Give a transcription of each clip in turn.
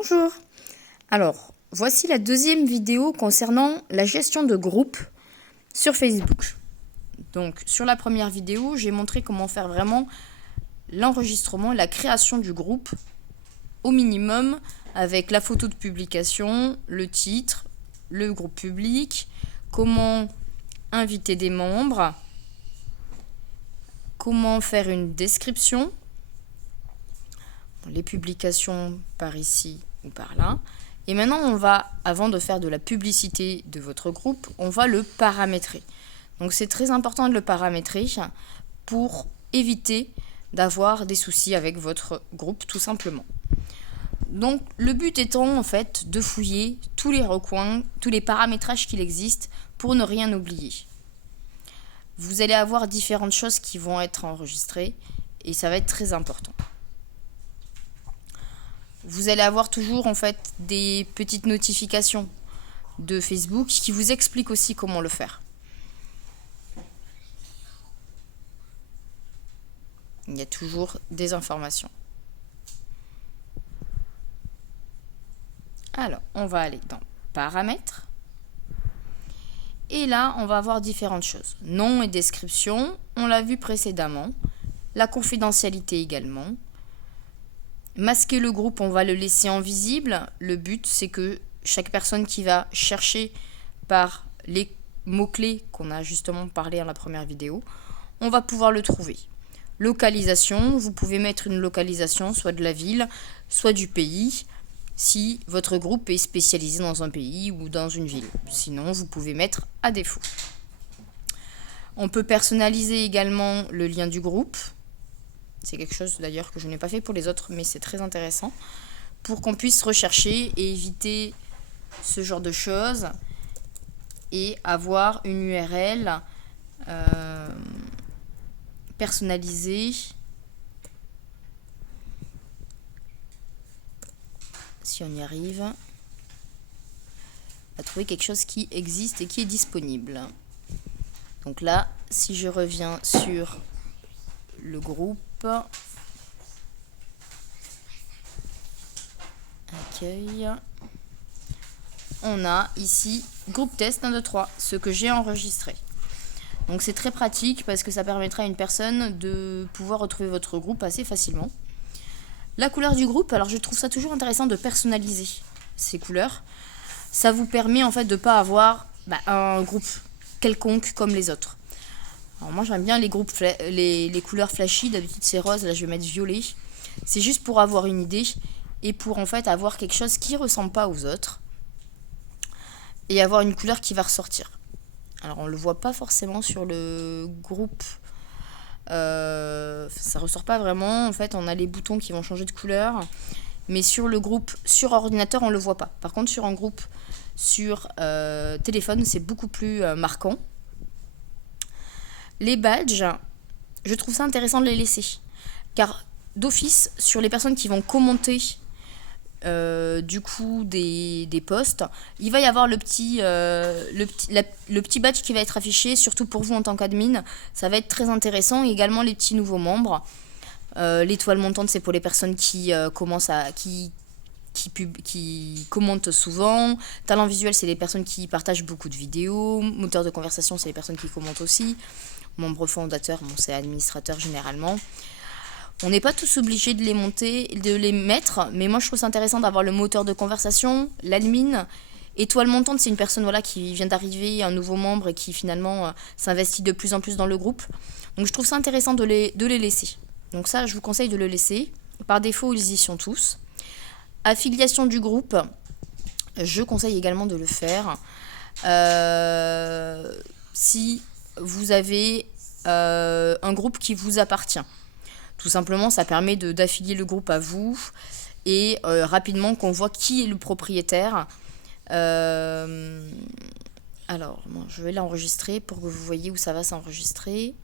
Bonjour. Alors, voici la deuxième vidéo concernant la gestion de groupe sur Facebook. Donc, sur la première vidéo, j'ai montré comment faire vraiment l'enregistrement et la création du groupe au minimum avec la photo de publication, le titre, le groupe public, comment inviter des membres, comment faire une description, les publications par ici ou par là. Et maintenant, on va, avant de faire de la publicité de votre groupe, on va le paramétrer. Donc c'est très important de le paramétrer pour éviter d'avoir des soucis avec votre groupe, tout simplement. Donc le but étant en fait de fouiller tous les recoins, tous les paramétrages qu'il existe pour ne rien oublier. Vous allez avoir différentes choses qui vont être enregistrées et ça va être très important. Vous allez avoir toujours en fait des petites notifications de Facebook qui vous expliquent aussi comment le faire. Il y a toujours des informations. Alors, on va aller dans Paramètres. Et là, on va avoir différentes choses. Nom et description, on l'a vu précédemment. La confidentialité également. Masquer le groupe, on va le laisser en visible. Le but, c'est que chaque personne qui va chercher par les mots-clés qu'on a justement parlé dans la première vidéo, on va pouvoir le trouver. Localisation, vous pouvez mettre une localisation, soit de la ville, soit du pays, si votre groupe est spécialisé dans un pays ou dans une ville. Sinon, vous pouvez mettre à défaut. On peut personnaliser également le lien du groupe. C'est quelque chose d'ailleurs que je n'ai pas fait pour les autres, mais c'est très intéressant pour qu'on puisse rechercher et éviter ce genre de choses et avoir une URL personnalisée. Si on y arrive, à trouver quelque chose qui existe et qui est disponible. Donc là, si je reviens sur le groupe, accueil, on a ici groupe test 1, 2, 3, ce que j'ai enregistré. Donc c'est très pratique parce que ça permettra à une personne de pouvoir retrouver votre groupe assez facilement. La couleur du groupe, alors je trouve ça toujours intéressant de personnaliser ces couleurs. Ça vous permet en fait de ne pas avoir un groupe quelconque comme les autres. Alors moi j'aime bien les groupes, les couleurs flashy, d'habitude c'est rose, là je vais mettre violet. C'est juste pour avoir une idée et pour en fait avoir quelque chose qui ne ressemble pas aux autres. Et avoir une couleur qui va ressortir. Alors on ne le voit pas forcément sur le groupe. Ça ressort pas vraiment. En fait on a les boutons qui vont changer de couleur. Mais sur le groupe sur ordinateur on le voit pas. Par contre sur un groupe sur téléphone c'est beaucoup plus marquant. Les badges, je trouve ça intéressant de les laisser. Car d'office, sur les personnes qui vont commenter du coup des posts, il va y avoir le petit badge qui va être affiché, surtout pour vous en tant qu'admin. Ça va être très intéressant. Et également les petits nouveaux membres. L'étoile montante, c'est pour les personnes qui qui commentent souvent. Talent visuel, c'est les personnes qui partagent beaucoup de vidéos. Moteur de conversation, c'est les personnes qui commentent aussi. Membre fondateur, bon, c'est administrateur généralement. On n'est pas tous obligés de les monter, de les mettre, mais moi je trouve ça intéressant d'avoir le moteur de conversation, l'admin. Étoile montante, c'est une personne qui vient d'arriver, un nouveau membre et qui finalement s'investit de plus en plus dans le groupe. Donc je trouve ça intéressant de les laisser. Donc ça, je vous conseille de le laisser. Par défaut, ils y sont tous. Affiliation du groupe, je conseille également de le faire. Si vous avez un groupe qui vous appartient. Tout simplement, ça permet d'affilier le groupe à vous et rapidement qu'on voit qui est le propriétaire. Alors, je vais l'enregistrer pour que vous voyez où ça va s'enregistrer.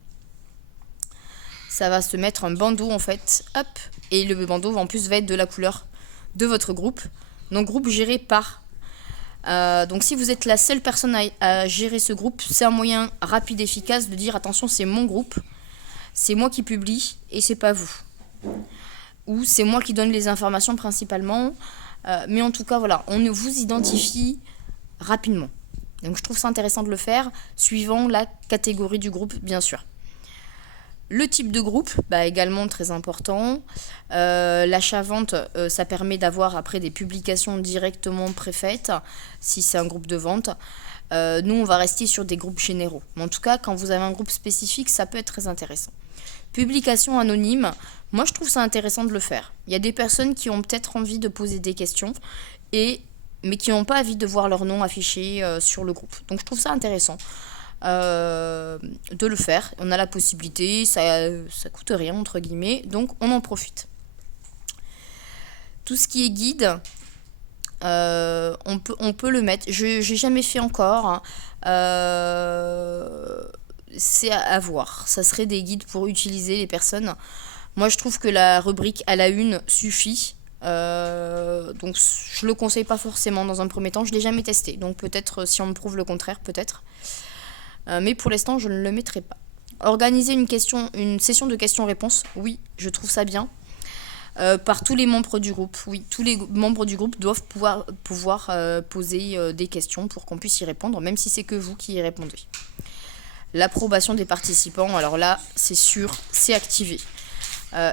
Ça va se mettre un bandeau en fait, hop, et le bandeau en plus va être de la couleur de votre groupe. Donc groupe géré par. Donc si vous êtes la seule personne à gérer ce groupe, c'est un moyen rapide et efficace de dire attention, c'est mon groupe, c'est moi qui publie et c'est pas vous. Ou c'est moi qui donne les informations principalement. Mais en tout cas, voilà, on vous identifie rapidement. Donc je trouve ça intéressant de le faire, suivant la catégorie du groupe, bien sûr. Le type de groupe, également très important. L'achat-vente, ça permet d'avoir après des publications directement préfaites, si c'est un groupe de vente. Nous, on va rester sur des groupes généraux. Mais en tout cas, quand vous avez un groupe spécifique, ça peut être très intéressant. Publication anonyme, moi je trouve ça intéressant de le faire. Il y a des personnes qui ont peut-être envie de poser des questions, mais qui n'ont pas envie de voir leur nom affiché sur le groupe. Donc je trouve ça intéressant de le faire. On a la possibilité, ça coûte rien entre guillemets, donc on en profite. Tout ce qui est guide, on peut le mettre. Je n'ai jamais fait encore. C'est à voir. Ça serait des guides pour utiliser les personnes. Moi, je trouve que la rubrique à la une suffit. Donc, je le conseille pas forcément dans un premier temps. Je l'ai jamais testé. Donc, peut-être, si on me prouve le contraire, peut-être. Mais pour l'instant, je ne le mettrai pas. Organiser une session de questions-réponses, oui, je trouve ça bien. Par tous les membres du groupe. Oui, tous les membres du groupe doivent pouvoir poser des questions pour qu'on puisse y répondre, même si c'est que vous qui y répondez. L'approbation des participants, alors là, c'est sûr, c'est activé.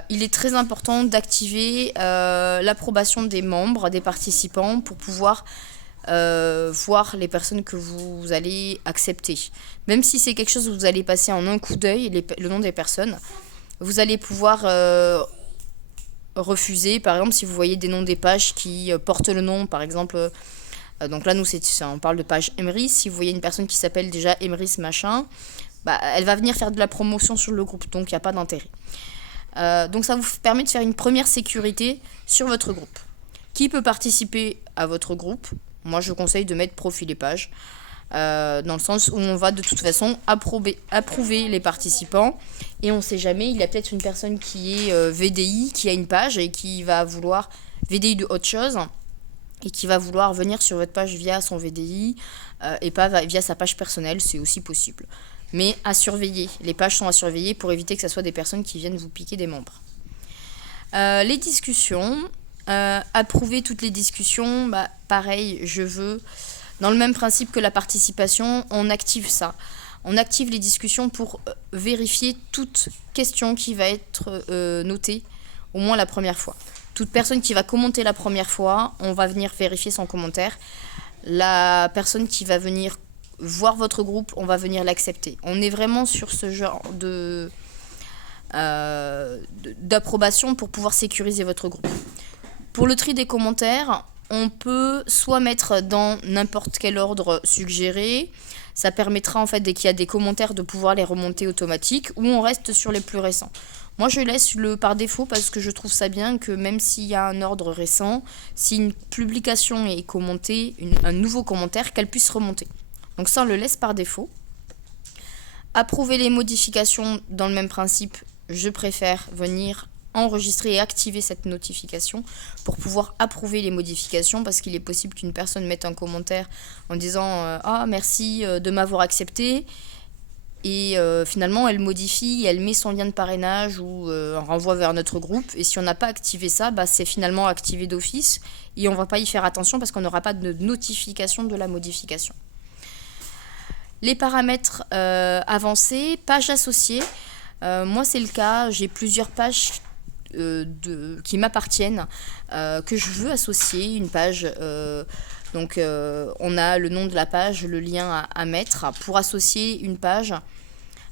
Il est très important d'activer l'approbation des membres, des participants, pour pouvoir voir les personnes que vous allez accepter. Même si c'est quelque chose où vous allez passer en un coup d'œil, le nom des personnes, vous allez pouvoir refuser. Par exemple, si vous voyez des noms des pages qui portent le nom, par exemple, donc là, nous, on parle de page Emrys. Si vous voyez une personne qui s'appelle déjà Emrys machin, elle va venir faire de la promotion sur le groupe, donc il n'y a pas d'intérêt. Donc ça vous permet de faire une première sécurité sur votre groupe. Qui peut participer à votre groupe ? Moi, je conseille de mettre profil et page, dans le sens où on va de toute façon approuver les participants. Et on ne sait jamais, il y a peut-être une personne qui est VDI, qui a une page et qui va vouloir VDI de autre chose, et qui va vouloir venir sur votre page via son VDI et pas via sa page personnelle, c'est aussi possible. Mais à surveiller, les pages sont à surveiller pour éviter que ce soit des personnes qui viennent vous piquer des membres. Les discussions, approuver toutes les discussions, pareil, dans le même principe que la participation, on active ça. On active les discussions pour vérifier toute question qui va être notée, au moins la première fois. Toute personne qui va commenter la première fois, on va venir vérifier son commentaire. La personne qui va venir voir votre groupe, on va venir l'accepter. On est vraiment sur ce genre d'approbation pour pouvoir sécuriser votre groupe. Pour le tri des commentaires, on peut soit mettre dans n'importe quel ordre suggéré. Ça permettra en fait, dès qu'il y a des commentaires, de pouvoir les remonter automatiques, ou on reste sur les plus récents. Moi, je laisse le par défaut parce que je trouve ça bien que même s'il y a un ordre récent, si une publication est commentée, un nouveau commentaire, qu'elle puisse remonter. Donc ça, on le laisse par défaut. Approuver les modifications dans le même principe, je préfère venir enregistrer et activer cette notification pour pouvoir approuver les modifications, parce qu'il est possible qu'une personne mette un commentaire en disant ah merci de m'avoir accepté, et finalement elle modifie, elle met son lien de parrainage ou un renvoi vers notre groupe, et si on n'a pas activé ça, c'est finalement activé d'office et on ne va pas y faire attention parce qu'on n'aura pas de notification de la modification. Les paramètres avancés, pages associées. Moi c'est le cas, j'ai plusieurs pages qui m'appartiennent, que je veux associer une page. Donc on a le nom de la page, le lien à mettre pour associer une page.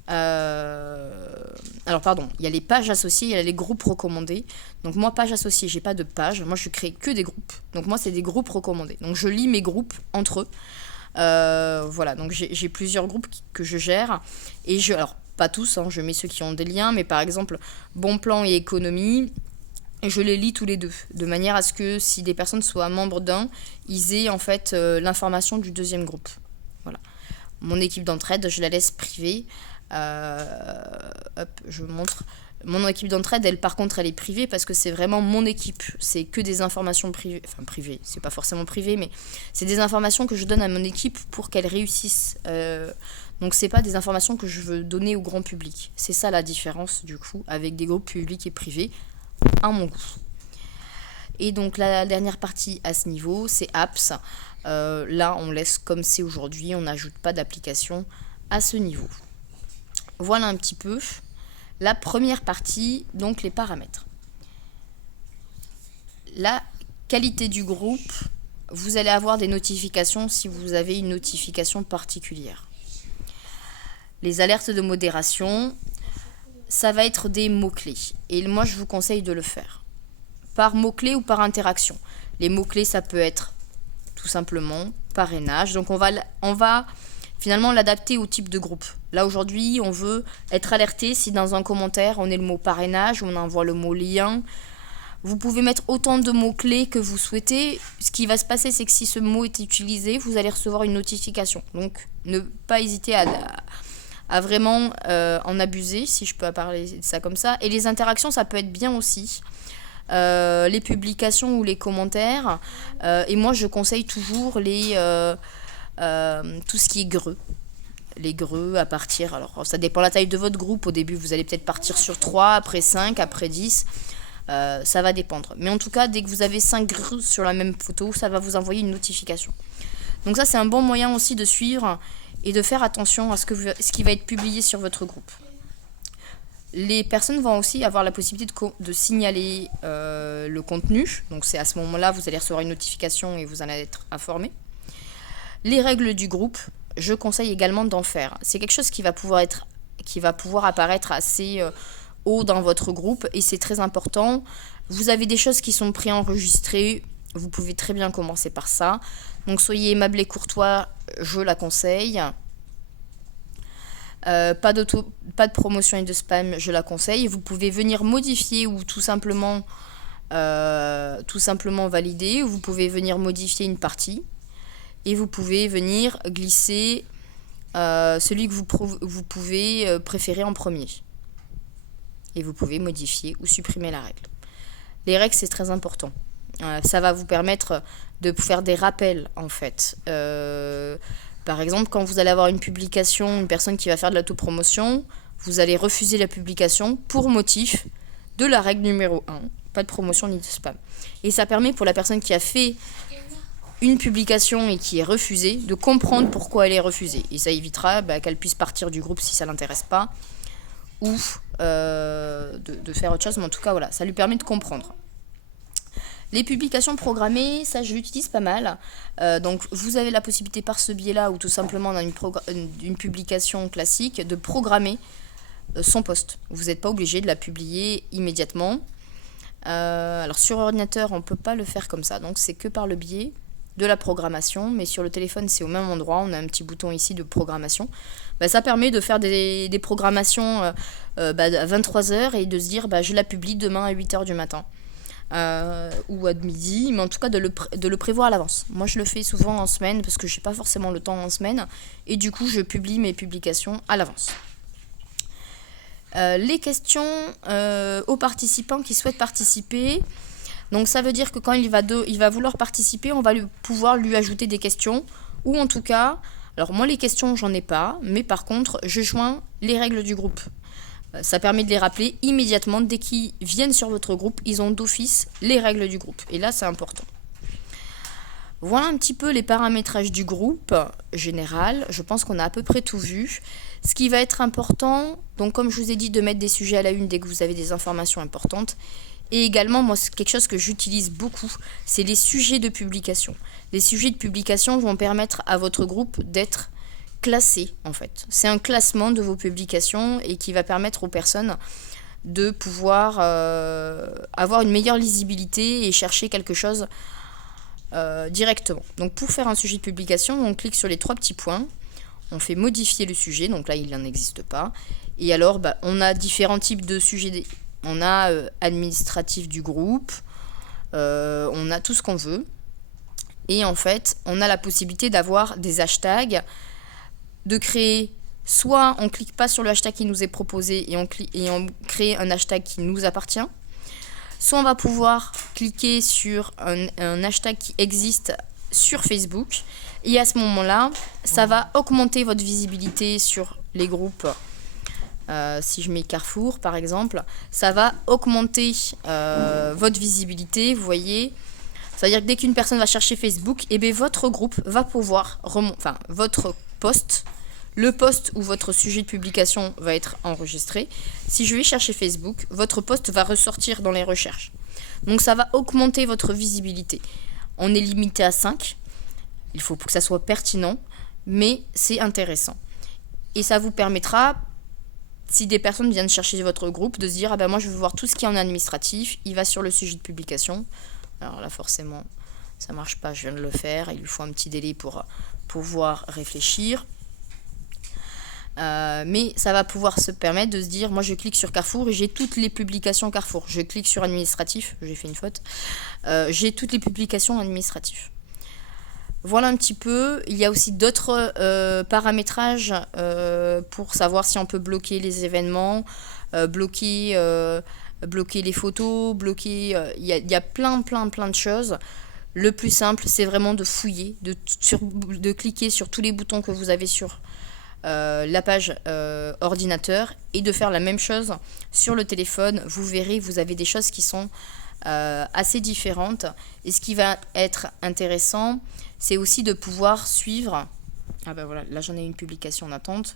Alors pardon, il y a les pages associées, il y a les groupes recommandés. Donc moi, page associée, j'ai pas de page. Moi, je crée que des groupes. Donc moi, c'est des groupes recommandés. Donc je lis mes groupes entre eux. Voilà, donc j'ai plusieurs groupes que je gère. Et alors pas tous, je mets ceux qui ont des liens, mais par exemple, Bon Plan et Économie, je les lis tous les deux, de manière à ce que si des personnes soient membres d'un, ils aient en fait l'information du deuxième groupe. Voilà. Mon équipe d'entraide, je la laisse privée. Je vous montre. Mon équipe d'entraide, elle, par contre, elle est privée parce que c'est vraiment mon équipe. C'est que des informations privées. Enfin, privées, c'est pas forcément privé, mais c'est des informations que je donne à mon équipe pour qu'elle réussisse. Donc, c'est pas des informations que je veux donner au grand public. C'est ça la différence, du coup, avec des groupes publics et privés, à mon goût. Et donc la dernière partie à ce niveau, c'est apps. Là, on laisse comme c'est aujourd'hui, on n'ajoute pas d'application à ce niveau. Voilà un petit peu la première partie, donc les paramètres. La qualité du groupe, vous allez avoir des notifications si vous avez une notification particulière. Les alertes de modération, ça va être des mots-clés. Et moi, je vous conseille de le faire. Par mots-clés ou par interaction. Les mots-clés, ça peut être tout simplement parrainage. Donc, on va finalement l'adapter au type de groupe. Là, aujourd'hui, on veut être alerté si dans un commentaire, on est le mot parrainage, on envoie le mot lien. Vous pouvez mettre autant de mots-clés que vous souhaitez. Ce qui va se passer, c'est que si ce mot est utilisé, vous allez recevoir une notification. Donc, ne pas hésiter à vraiment en abuser, si je peux parler de ça comme ça. Et les interactions, ça peut être bien aussi. Les publications ou les commentaires. Et moi, je conseille toujours tout ce qui est greux. Les greux à partir... Alors, ça dépend de la taille de votre groupe. Au début, vous allez peut-être partir sur 3, après 5, après 10. Ça va dépendre. Mais en tout cas, dès que vous avez 5 greux sur la même photo, ça va vous envoyer une notification. Donc ça, c'est un bon moyen aussi de suivre et de faire attention à ce qui va être publié sur votre groupe. Les personnes vont aussi avoir la possibilité de signaler le contenu. Donc c'est à ce moment-là, vous allez recevoir une notification et vous allez être informé. Les règles du groupe, je conseille également d'en faire. C'est quelque chose qui va pouvoir apparaître assez haut dans votre groupe et c'est très important. Vous avez des choses qui sont préenregistrées, vous pouvez très bien commencer par ça. Donc soyez aimable et courtois, je la conseille. Pas de promotion et de spam, je la conseille. Vous pouvez venir modifier ou tout simplement valider. Vous pouvez venir modifier une partie. Et vous pouvez venir glisser celui que vous pouvez préférer en premier. Et vous pouvez modifier ou supprimer la règle. Les règles, c'est très important. Ça va vous permettre de faire des rappels, en fait. Par exemple, quand vous allez avoir une publication, une personne qui va faire de l'autopromotion, vous allez refuser la publication pour motif de la règle numéro 1. Pas de promotion ni de spam. Et ça permet pour la personne qui a fait une publication et qui est refusée de comprendre pourquoi elle est refusée. Et ça évitera qu'elle puisse partir du groupe si ça ne l'intéresse pas ou de faire autre chose. Mais en tout cas, voilà, ça lui permet de comprendre. Les publications programmées, ça je l'utilise pas mal. Donc vous avez la possibilité par ce biais-là ou tout simplement dans une publication classique de programmer son post. Vous n'êtes pas obligé de la publier immédiatement. Alors sur ordinateur, on ne peut pas le faire comme ça. Donc c'est que par le biais de la programmation. Mais sur le téléphone, c'est au même endroit. On a un petit bouton ici de programmation. Ça permet de faire des programmations à 23h et de se dire je la publie demain à 8h du matin. Ou à midi, mais en tout cas de le prévoir à l'avance. Moi je le fais souvent en semaine parce que je n'ai pas forcément le temps en semaine et du coup je publie mes publications à l'avance. Les questions aux participants qui souhaitent participer. Donc ça veut dire que quand il va vouloir participer, on va pouvoir lui ajouter des questions ou en tout cas, alors moi les questions j'en ai pas, mais par contre je joins les règles du groupe. Ça permet de les rappeler immédiatement. Dès qu'ils viennent sur votre groupe, ils ont d'office les règles du groupe. Et là, c'est important. Voilà un petit peu les paramétrages du groupe général. Je pense qu'on a à peu près tout vu. Ce qui va être important, donc comme je vous ai dit, de mettre des sujets à la une dès que vous avez des informations importantes. Et également, moi, c'est quelque chose que j'utilise beaucoup, c'est les sujets de publication. Les sujets de publication vont permettre à votre groupe d'être classé en fait. C'est un classement de vos publications et qui va permettre aux personnes de pouvoir avoir une meilleure lisibilité et chercher quelque chose directement. Donc pour faire un sujet de publication, on clique sur les 3 petits points, on fait modifier le sujet, donc là il n'en existe pas. Et alors on a différents types de sujets. On a administratif du groupe, on a tout ce qu'on veut. Et en fait, on a la possibilité d'avoir des hashtags, de créer, soit on ne clique pas sur le hashtag qui nous est proposé et on crée un hashtag qui nous appartient, soit on va pouvoir cliquer sur un hashtag qui existe sur Facebook et à ce moment-là, ça va augmenter votre visibilité sur les groupes si je mets Carrefour par exemple, ça va augmenter votre visibilité, vous voyez. C'est-à-dire que dès qu'une personne va chercher Facebook, et bien votre groupe va pouvoir enfin votre post, le post où votre sujet de publication va être enregistré. Si je vais chercher Facebook, votre post va ressortir dans les recherches. Donc ça va augmenter votre visibilité. On est limité à 5. Il faut que ça soit pertinent, mais c'est intéressant. Et ça vous permettra, si des personnes viennent chercher votre groupe, de se dire, ah ben moi je veux voir tout ce qui est en administratif, il va sur le sujet de publication. Alors là forcément, ça marche pas, je viens de le faire, il lui faut un petit délai pour pouvoir réfléchir. Mais ça va pouvoir se permettre de se dire, moi je clique sur Carrefour et j'ai toutes les publications Carrefour. Je clique sur administratif, j'ai fait une faute, j'ai toutes les publications administratives. Voilà un petit peu. Il y a aussi d'autres paramétrages pour savoir si on peut bloquer les événements, bloquer les photos, bloquer... Il y a plein de choses. Le plus simple, c'est vraiment de fouiller, de cliquer sur tous les boutons que vous avez sur la page ordinateur et de faire la même chose sur le téléphone. Vous verrez, vous avez des choses qui sont assez différentes. Et ce qui va être intéressant, c'est aussi de pouvoir suivre... Ah ben voilà, là j'en ai une publication en attente.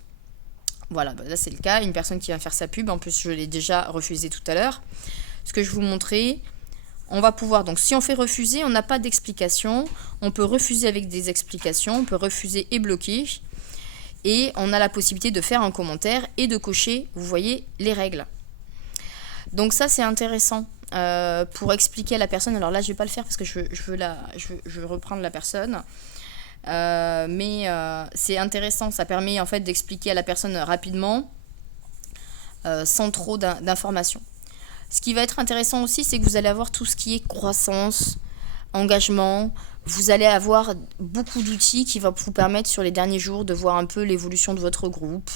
Voilà, ben là c'est le cas, une personne qui va faire sa pub, en plus je l'ai déjà refusé tout à l'heure. Ce que je vous montrais, on va pouvoir, donc si on fait refuser, on n'a pas d'explication, on peut refuser avec des explications, on peut refuser et bloquer, et on a la possibilité de faire un commentaire et de cocher, vous voyez, les règles. Donc ça c'est intéressant. Pour expliquer à la personne, alors là je vais pas le faire parce que je veux reprendre la personne, mais c'est intéressant, ça permet en fait d'expliquer à la personne rapidement sans trop d'informations. Ce qui va être intéressant aussi, c'est que vous allez avoir tout ce qui est croissance, engagement, vous allez avoir beaucoup d'outils qui vont vous permettre sur les derniers jours de voir un peu l'évolution de votre groupe,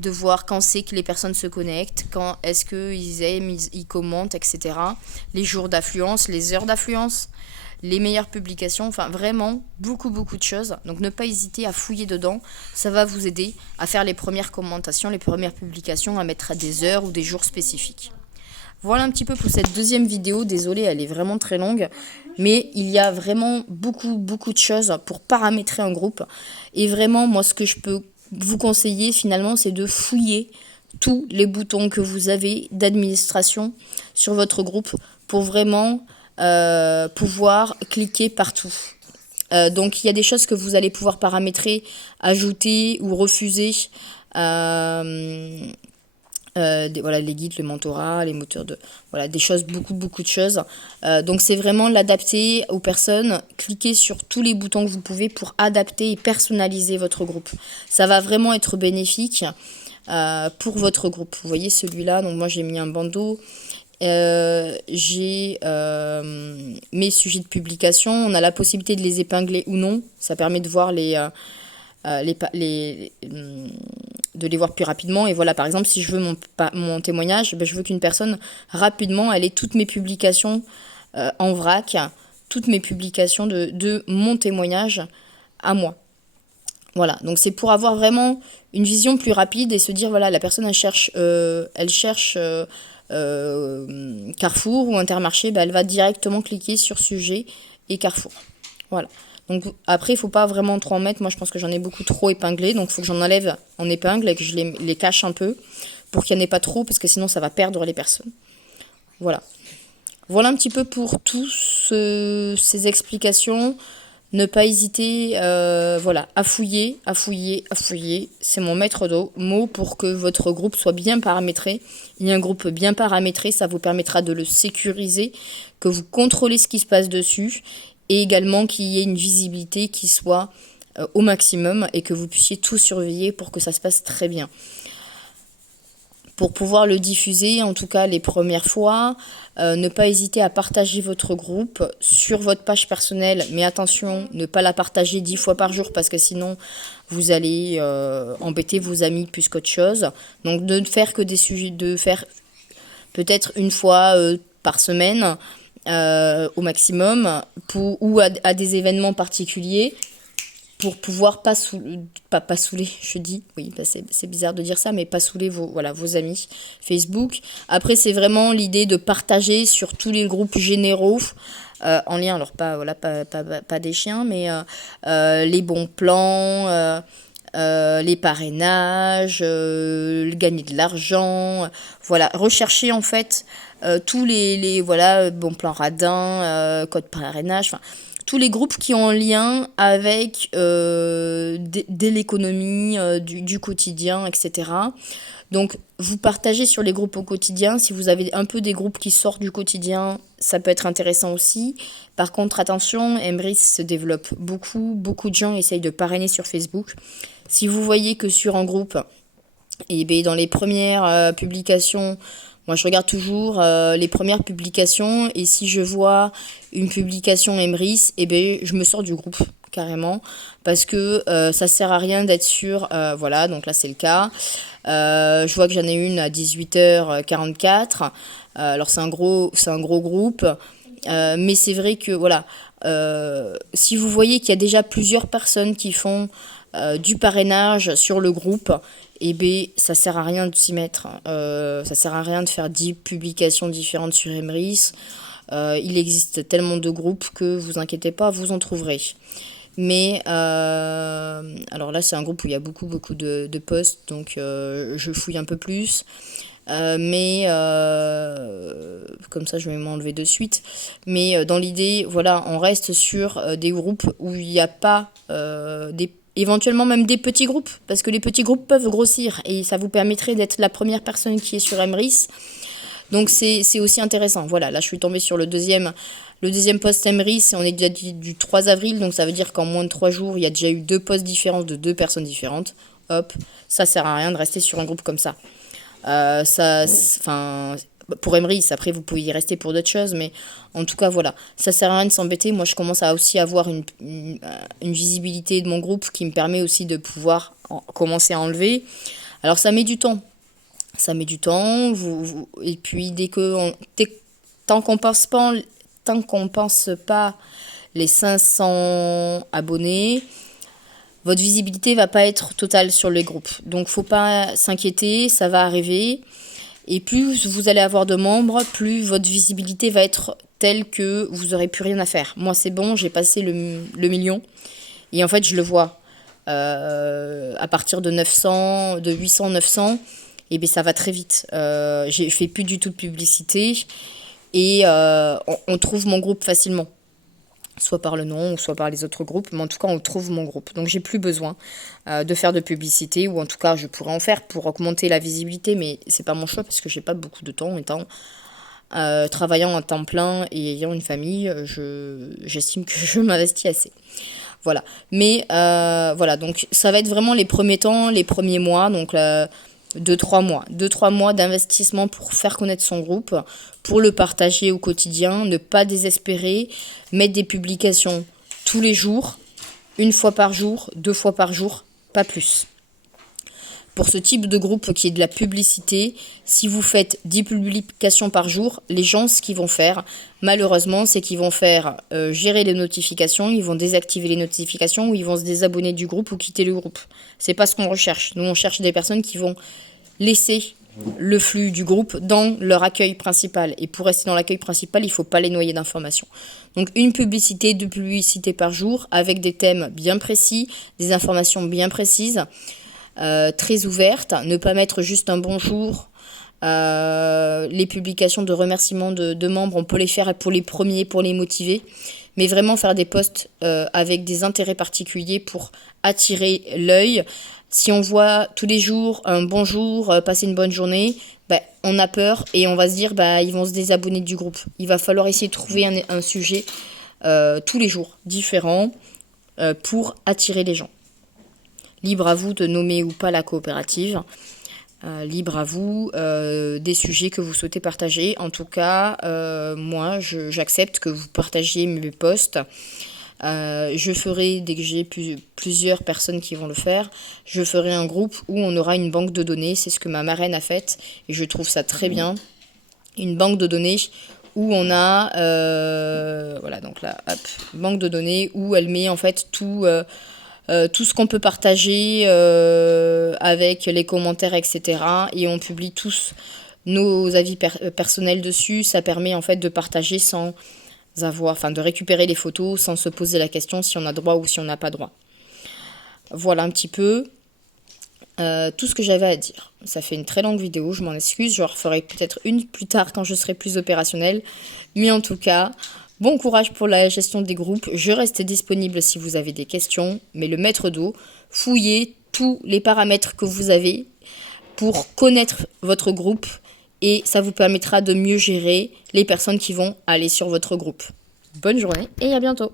de voir quand c'est que les personnes se connectent, quand est-ce qu'ils aiment, ils commentent, etc. Les jours d'affluence, les heures d'affluence, les meilleures publications, enfin vraiment beaucoup de choses. Donc ne pas hésiter à fouiller dedans, ça va vous aider à faire les premières commentations, les premières publications, à mettre à des heures ou des jours spécifiques. Voilà un petit peu pour cette deuxième vidéo, désolée elle est vraiment très longue, mais il y a vraiment beaucoup de choses pour paramétrer un groupe. Et vraiment moi ce que je peux vous conseiller finalement, c'est de fouiller tous les boutons que vous avez d'administration sur votre groupe pour vraiment pouvoir cliquer partout. Donc il y a des choses que vous allez pouvoir paramétrer, ajouter ou refuser. Voilà, les guides, le mentorat, les moteurs de... Voilà, des choses, beaucoup de choses. Donc c'est vraiment l'adapter aux personnes. Cliquez sur tous les boutons que vous pouvez pour adapter et personnaliser votre groupe. Ça va vraiment être bénéfique pour votre groupe. Vous voyez celui-là, donc moi j'ai mis un bandeau. J'ai mes sujets de publication. On a la possibilité de les épingler ou non. Ça permet de voir de les voir plus rapidement. Et voilà, par exemple, si je veux mon témoignage, ben, je veux qu'une personne, rapidement, elle ait toutes mes publications en vrac, toutes mes publications de mon témoignage à moi. Voilà, donc c'est pour avoir vraiment une vision plus rapide et se dire, voilà, la personne, elle cherche Carrefour ou Intermarché, ben, elle va directement cliquer sur sujet et Carrefour. Voilà. Donc après, il ne faut pas vraiment trop en mettre. Moi, je pense que j'en ai beaucoup trop épinglé. Donc, il faut que j'en enlève en épingle et que je les cache un peu pour qu'il n'y en ait pas trop parce que sinon, ça va perdre les personnes. Voilà. Voilà un petit peu pour toutes ces explications. Ne pas hésiter voilà, à fouiller. C'est mon maître mot pour que votre groupe soit bien paramétré. Il y a un groupe bien paramétré, ça vous permettra de le sécuriser, que vous contrôlez ce qui se passe dessus. Et également qu'il y ait une visibilité qui soit au maximum et que vous puissiez tout surveiller pour que ça se passe très bien. Pour pouvoir le diffuser, en tout cas les premières fois, ne pas hésiter à partager votre groupe sur votre page personnelle. Mais attention, ne pas la partager 10 fois par jour parce que sinon vous allez embêter vos amis plus qu'autre chose. Donc de ne faire que des sujets, de faire peut-être une fois par semaine, au maximum ou à des événements particuliers pour pouvoir pas saouler, je dis, oui, bah c'est bizarre de dire ça, mais pas saouler vos amis Facebook. Après, c'est vraiment l'idée de partager sur tous les groupes généraux, en lien, alors pas des chiens, mais les bons plans, les parrainages, gagner de l'argent, voilà, rechercher en fait tous les bons plans radins, code parrainage, enfin tous les groupes qui ont un lien avec dès l'économie, du quotidien, etc. Donc, vous partagez sur les groupes au quotidien. Si vous avez un peu des groupes qui sortent du quotidien, ça peut être intéressant aussi. Par contre, attention, Emrys se développe beaucoup. Beaucoup de gens essayent de parrainer sur Facebook. Si vous voyez que sur un groupe, et bien, dans les premières publications, moi je regarde toujours les premières publications, et si je vois une publication Emrys, et bien, je me sors du groupe carrément, parce que ça sert à rien d'être sûr. Voilà, donc là c'est le cas. Je vois que j'en ai une à 18h44. Alors c'est un gros groupe. Mais c'est vrai que voilà, si vous voyez qu'il y a déjà plusieurs personnes qui font du parrainage sur le groupe, et bien ça sert à rien de s'y mettre. Ça sert à rien de faire 10 publications différentes sur Emrys. Il existe tellement de groupes que vous inquiétez pas, vous en trouverez. Mais alors là, c'est un groupe où il y a beaucoup de posts, donc je fouille un peu plus. Mais comme ça, je vais m'enlever de suite. Mais dans l'idée, voilà, on reste sur des groupes où il n'y a pas éventuellement même des petits groupes, parce que les petits groupes peuvent grossir et ça vous permettrait d'être la première personne qui est sur Emrys. Donc c'est aussi intéressant. Voilà, là je suis tombée sur le deuxième post Emrys et on est déjà du 3 avril, donc ça veut dire qu'en moins de 3 jours, il y a déjà eu 2 posts différents de 2 personnes différentes. Hop, ça sert à rien de rester sur un groupe comme ça. Pour Emrys, après vous pouvez y rester pour d'autres choses, mais en tout cas voilà, ça sert à rien de s'embêter. Moi je commence à aussi avoir une visibilité de mon groupe qui me permet aussi de pouvoir commencer à enlever. Alors ça met du temps. Et puis tant qu'on pense pas les 500 abonnés, votre visibilité va pas être totale sur les groupes. Donc faut pas s'inquiéter, ça va arriver. Et plus vous allez avoir de membres, plus votre visibilité va être telle que vous aurez plus rien à faire. Moi c'est bon, j'ai passé le million. Et en fait je le vois. À partir de 900, de 800, 900, et bien ça va très vite. Je fais plus du tout de publicité et on trouve mon groupe facilement. Soit par le nom ou soit par les autres groupes, mais en tout cas on trouve mon groupe. Donc j'ai plus besoin de faire de publicité, ou en tout cas je pourrais en faire pour augmenter la visibilité, mais c'est pas mon choix parce que j'ai pas beaucoup de temps étant travaillant à temps plein et ayant une famille. J'estime que je m'investis assez. Voilà. Mais voilà, donc ça va être vraiment les premiers temps, les premiers mois, donc 2-3 mois. 2-3 mois d'investissement pour faire connaître son groupe, pour le partager au quotidien, ne pas désespérer, mettre des publications tous les jours, 1 fois par jour, 2 fois par jour, pas plus. Pour ce type de groupe qui est de la publicité, si vous faites 10 publications par jour, les gens, ce qu'ils vont faire, malheureusement, c'est qu'ils vont faire gérer les notifications, ils vont désactiver les notifications, ou ils vont se désabonner du groupe ou quitter le groupe. C'est pas ce qu'on recherche. Nous, on cherche des personnes qui vont laisser le flux du groupe dans leur accueil principal. Et pour rester dans l'accueil principal, il ne faut pas les noyer d'informations. Donc 1 publicité, 2 publicités par jour, avec des thèmes bien précis, des informations bien précises. Très ouverte, ne pas mettre juste un bonjour. Les publications de remerciements de membres, on peut les faire pour les premiers, pour les motiver, mais vraiment faire des posts avec des intérêts particuliers pour attirer l'œil. Si on voit tous les jours un bonjour, passer une bonne journée, on a peur et on va se dire ils vont se désabonner du groupe. Il va falloir essayer de trouver un sujet tous les jours différent pour attirer les gens. Libre à vous de nommer ou pas la coopérative. Libre à vous des sujets que vous souhaitez partager. En tout cas, moi, j'accepte que vous partagiez mes posts. Je ferai, dès que j'ai plusieurs personnes qui vont le faire, je ferai un groupe où on aura une banque de données. C'est ce que ma marraine a fait et je trouve ça très bien. Une banque de données où on a... voilà, donc là, hop, banque de données où elle met en fait tout... tout ce qu'on peut partager avec les commentaires, etc. Et on publie tous nos avis personnels dessus. Ça permet en fait de partager sans de récupérer les photos sans se poser la question si on a droit ou si on n'a pas droit. Voilà un petit peu tout ce que j'avais à dire. Ça fait une très longue vidéo, je m'en excuse. Je referai peut-être une plus tard quand je serai plus opérationnelle. Mais en tout cas, bon courage pour la gestion des groupes. Je reste disponible si vous avez des questions. Mais le maître d'eau, fouillez tous les paramètres que vous avez pour connaître votre groupe. Et ça vous permettra de mieux gérer les personnes qui vont aller sur votre groupe. Bonne journée et à bientôt.